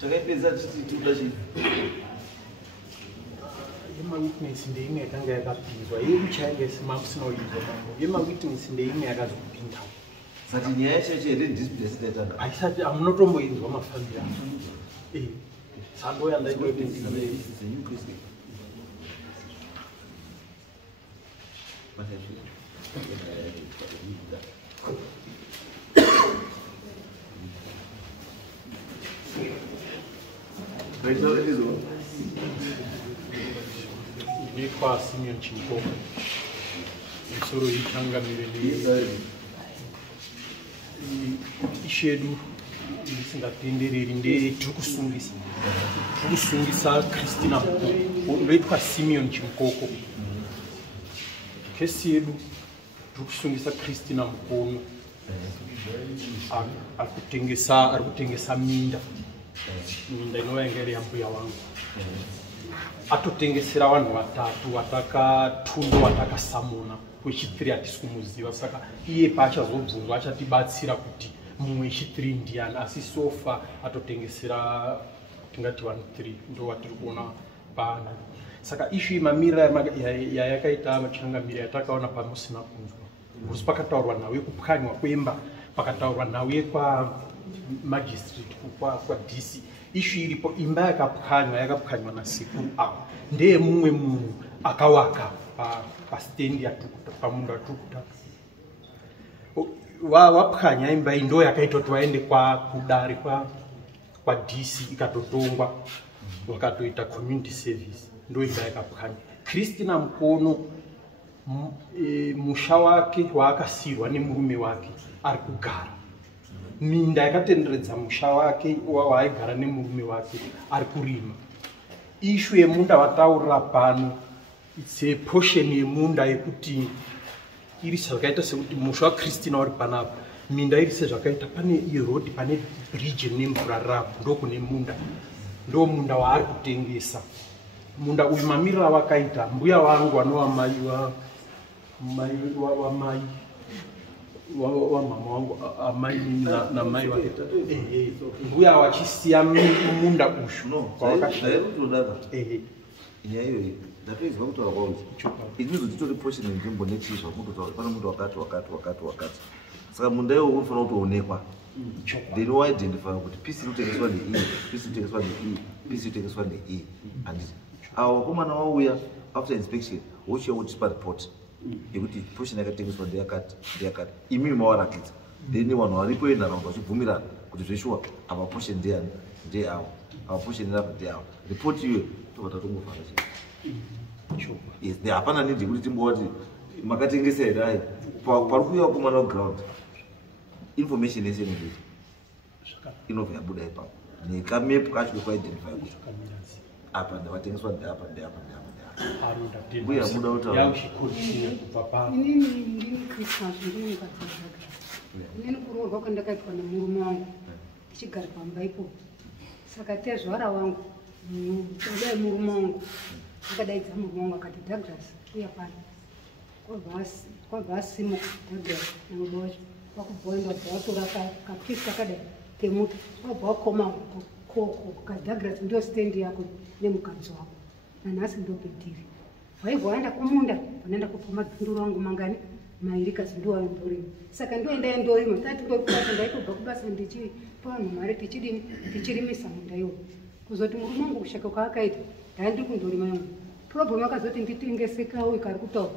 Takaipedza tichida chi. Yema witness ndeyimwe yakanga yakapinzwa yekuchainge simamusina uizwa mambo. Yema witness ndeyimwe yakazopinda. Sati nyaya yacho here displaced data. Aisati amunotomboinzwa mafambiro. Sando yanda inoite This is a new case. Right now it is what? Kwa Simeon Chimko. Isoro itanga mirele. Ishedu isingatendereri nde tukusungisa Christina ndoitwa Simeon Chimkoko. Kesi yedu tukusungisa Christina Mkono. Arikutengesa minda. Minda inoengere ya mbuya wangu. Atotengesera vanhu vatatu wataka Tundo wataka Samona wechi3 atisukumuziva saka iye paachazobvunzwa achatibatsira kuti mumwe wechi3 ndiani asi sofa atotengesera tingati 1-3 ndo watiri kuona pano saka ishu imamirira yayakaita machangamira yatakaona pamusina kunzwa kusi pakataurwa nawe kupwanywa kwemba pakataurwa nawe kwa magistrate kwa DC ishu iripo imba yakapwanywa nasikuru avo ndeye mumwe munhu akawaka pastendi yatukuta pamunda tukuta wapwanya imba iyi ndo yakaita kuti vaende kudare kwa DC ikatotongwa wakatoita community service ndo imba yakapwanya. Christina Mkono musha wake waakasirwa nemurume wake ari kugara minda yakatenderedza musha wake waaigara nemurume wake ari kurima. Ishu yemunda vataurira pano it's a portion yemunda yekuti iri zvakaita sekuti musha waChristina uri panapa minda iri sezvakaita pane road pane bridge nemvura ravo ndokune munda ndo munda waari kutengesa. Munda uyu mamirira wakaita mbuya wangu wanova mai wa mama wangu amai na mai wake mbuya wachisiya munda ushu kwawakashairodaka nyaya iyoyi ndatoizwa kutaura kwauti inizvo titori portion yenzvimbo nechizva kutotaura pana munhu wakati saka munda iwo unofanira kutoonekwa then waidentify kuti pisi inotengeswa neii pisi inotengeswa neii pisi inotengeswa neii handiti avo vakomana wauya after inspection wochiya wotipa report yekuti portion yakatengeswa ndeyakati imimi mawarakidza then vanhu varipo enharaunda vachibvumirana kuti zveshuwa apa portion ndeyani ndeavo apa portion ndeyapa ndeavo report iyoyo tobva tatongofara chii hapana nidi yekuti timbovati makatengesa here ai pari kuuya vakomana waground information yese inodii inobva yabuda ipapo nekamepu kacho kwaidentify kuti apa ndavatengeswa ndeapa mbuya muda kutaura inini Christmas ndini inini kuroorwa kwandakaitwa nemurume wangu tichigara pamba ipo saka tezvara wangu todai murume wangu akadaidza murume wangu akati Douglas uya pano kwabva asimuka Douglas namuba wacho wakubhoenda wabva watora kapisi kakadai kemuti wabva wakoma koko kaDouglas ndio stendi yako nemukadzi wako nanhasi ndopetiri waibva waenda kumunda wanaenda kupa madzinduro angu mangani mairi kazi ndowaindorima saka ndoenda ndorima tati ndokubasa ndaitobva kubasa ndichipa vanhu mari tichirimisa munda iwo kuzoti murume wangu kushaka kwaakaita ndaa ndiri kundorima yangu problem akazoti nditengesekawo ikari kutaura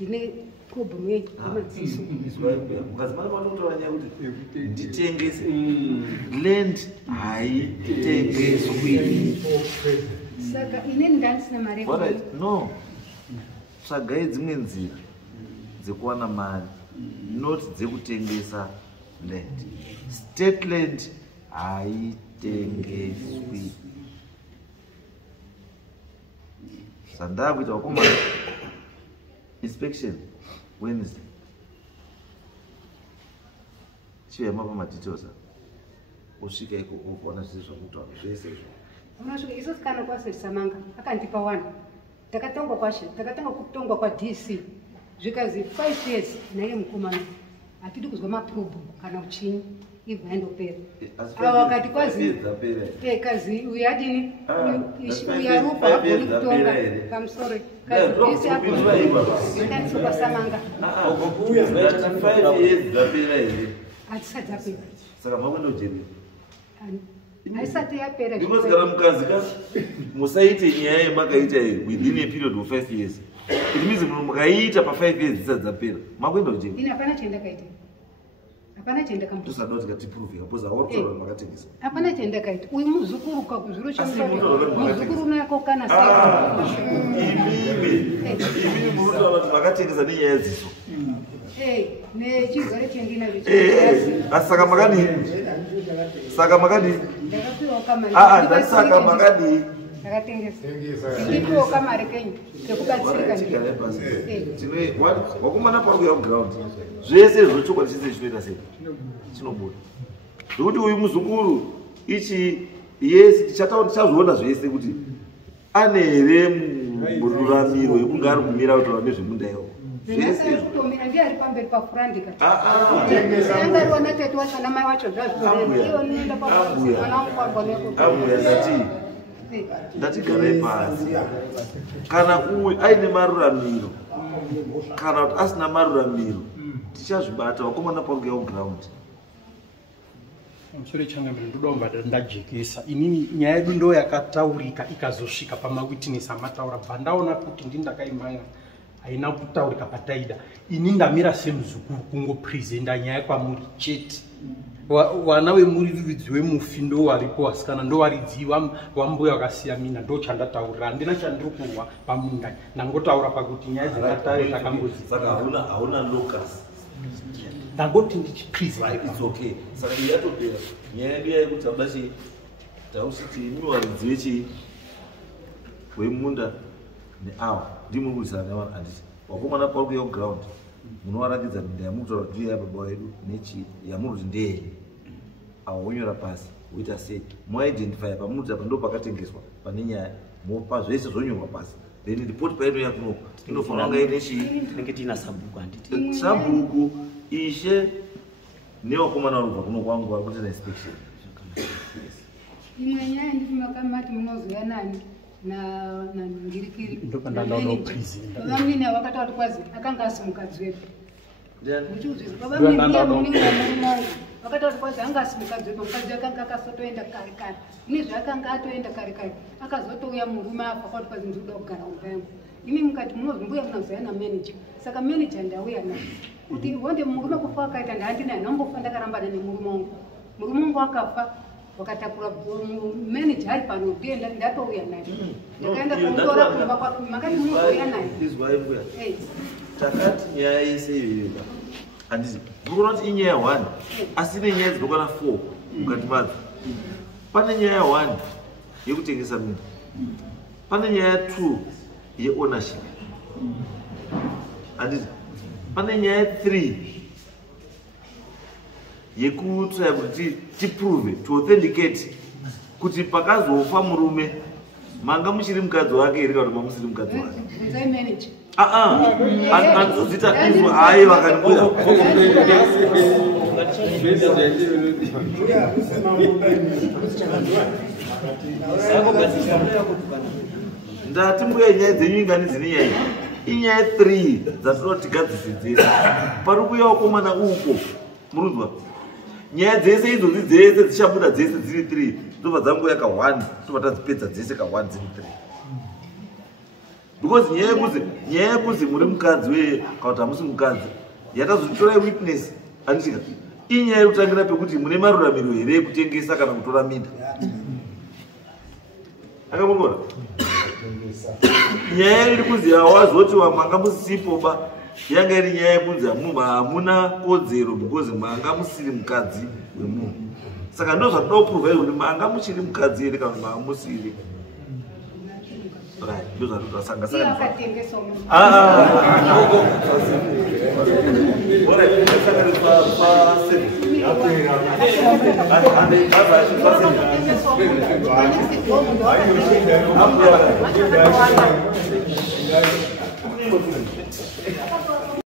ndine problem yemadziso mukazimana panotaura nyaya kuti nditengese land haitengeswi saka inini ndandisina mari no tsvagai dzimwe nzira dzekuwana mari not dzekutengesa land. State land haitengeswi. Sanda kuita wakoma inspection Wednesday. Chiya mapa madetails. Usvika iko kuona zvizvo kutaura zvese izvo. Unasvika isu kana kwasesamanga akandipa 1. Takatongwa kwashe, takatanga kutongwa kwa DC. Zvikazi 5 years naye mukomana. Atidi kuzwa maproblem kana uchini. ibva ndopera ava wakati kwazi kazi uyu adini uyarupa agoni kutonga pamusoro kazi vese akoasamanga hatisati yapera saka makwendojeri haisati yapera because kana mukadzi musaite nyaya yemakaita within a period of 5 years it means mukaita pa 5 years dzisati dzapera makwendojeri ini hapana chendakaita hapana chendakaitosadwa kuti katiprove kapoza auritaura makatengesa hapana chendakaita uyu muzukuru kakuzviro chamuzukuru nako kana imimi murutaura kuti makatengesa nenyaya dziso nechizore chendinazvo saka makadii saka makadii ndakapiwa kamari ndasaka makadii ndakatengesa ndipiwo kamari kenyu kekubatsirika wakomana pauya kuground zvese zvochokwadi chese chinoita sei chinobuda zvokuti uyu muzukuru ichi yesi tichazviona zvese kuti ane here mururamiro yekunge ari kumira kutaura nezvemunda iwo ndiari pamberi pafurandika angariona tete wacho namai wacho zvazvoabuya ndatigarai pasi kana uyu aine maruramiro kana kuti asina maruramiro tichazvibata wakomana pauge ground mushure changamiro ndoda kumva ndajekesa inini nyaya yedu ndo yakataurika ikazosvika pamawitness amataura bva ndaona kuti ndindakaimanga haina kutaurika pataida ini ndamira semuzukuru kungopresenta nyaya kwamuri chete vana vemuridzi wemufi ndo varipo vasikana ndo varidzi wambuya vakasiya mina ndo chandataurira handina chandiri kurwa pamunda ndangotaura pakuti nyaya dzakatare takambodzisaka hauna locus ndangoti ndichipresenta okay saka iyi yatopera nyaya yedu yaikuti tausiti imi waridzi wechi wemunda neawa ndimuri kurisana nevanhu handiti wakomana pauri kuya kuground munovaratidza minda yamukutaura kuti ndiyo yababa wedu nechi yamuri kuti ndeye awa wonyora pasi woita sei moidentifya pamunoti apa ndo pakatengeswa pane nyaya mopa zvese zvonyorwa pasi then ripoti painouya kuno inofanira kunge ine chii sabhuku ishe newakomana varubva kuno kwangu vari kuita inspection imwe nyaya ndimakamati munozoya nani nangirikiri vamina vakataura kuti kwazi akanga asi mukadzi wedu vakataura kuti kwazi anga asi mukadzi wedu mukadzi akanga akasotoenda kare kare inezvi akanga atoenda kare kare akazotouya murume afa kwati kwazi ndiri kuda kugara umba yangu imi mukati munozvi mbuya munazoya nameneja saka meneja ndauya naye kuti wonde murume kufa akaita ndahandinaye nambofa ndakarambana nemurume wangu murume wangu akafa wakatakura manager ari pano ndienda ndatouya naye ndakaenda kutora kumba kwako makati munouya naye izwaimbuya takati nyaya yese iyoyoka handiti ndikuona kuti inyaya 1 asi ine nyaya dzinokwana 4 mukati madzo pane nyaya 1 yekutengesa minda pane nyaya 2 yeownership handiti pane nyaya 3 yekutsvaya kuti tiprove to authenticate kuti pakazofa murume manga muchiri mukadzi wake here kana kuti mamusiri mukadzi wake anozita izvo hayi vakanikuya ndati mbuya nyaya dzenyu ingani dzine nyaya inyaya 3 dzatinoda tigadzisidzira pari kuya wakomana uko murunzwa nyaya dzese idzodzi dzese dzichabuda dzese dziri 3 dzobva dzangoya ka1 tobva tadzipedza dzese ka1 dziri 3 because nyaya yekuzi muri mukadzi weye kana kuti hamusi mukadzi yatazotorai witness handisika inyaya yekutangira pekuti mune maruramiro here ekutengesa kana kutora minda akamongora nyaya iri kunzi hawazoti manga musipoba yanga iri nyaya yekunzi hamuna kodzero because manga musiri mukadzi wemunhu saka ndo zvatoda kuprovide kuti manga muchiri mukadzi here kana manga musiri ndo zvatoda sangasanga